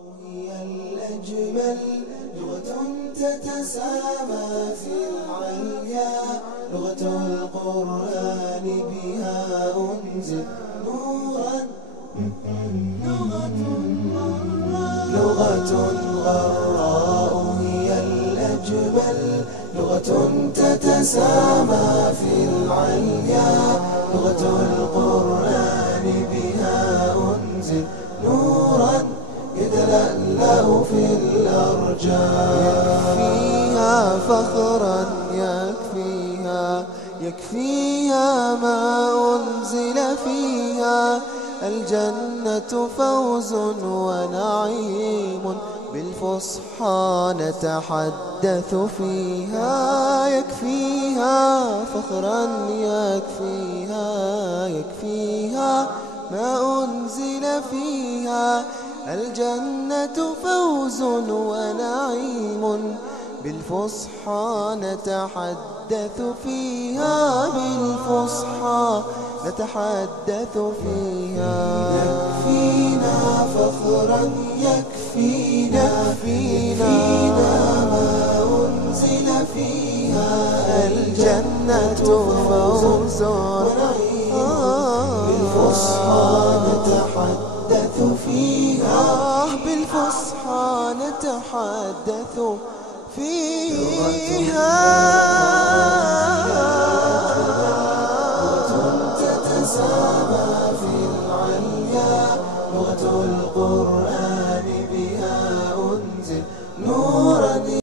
هي الأجمل لغة تتسامى في العليا، لغة القرآن بها أنزل نورا، لغة غراء هي الأجمل لغة تتسامى في العليا، لغة القرآن بها أنزل نورا يتلألأ في الأرجاء. يكفيها فخرا يكفيها ما أنزل فيها، الجنة فوز ونعيم بالفصحى نتحدث فيها. يكفيها فخرا يكفيها ما أنزل فيها، الجنة فوز ونعيم بالفصحى نتحدث فيها، بالفصحى نتحدث فيها. يكفينا فخرا يكفينا ما أنزل فيها، الجنة فوز ونعيم بالفصحى نتحدث فيها، بالفصحى نتحدث فيها.